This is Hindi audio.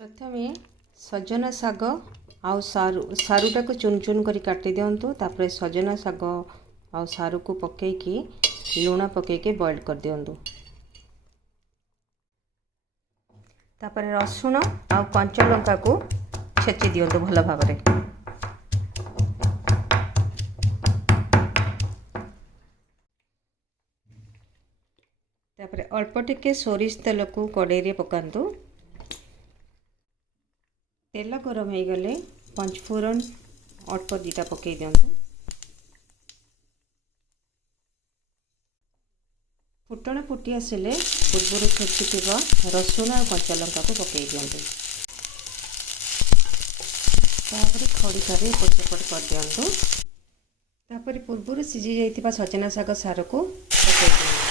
प्रथमे सजना शाग आउ सारूटा को चुन चुन कर काटी दिंतु। तापर सजना शाग आउ सारू को पकईकी लुण पकईके बॉईल कर दिंतु। तापर रसुण आउ कंचा लंका को छेची दिंतु भल भाव में। तापर अल्प टिके सोरिष तेल को कड़ाई रे पकांतु। तेल गरम हो गले पंचफोरन अल्प दीटा पकई दिंतु। फुटण फुटी आसिले पूर्व छेची रसुण और कंचा लंका को पकई दिंतु। तापर खड़िकार एपट सेपट कर दिंतु। तापर पूर्व सिझी जाइथिबा सजना शाग सार को पकई दिंतु।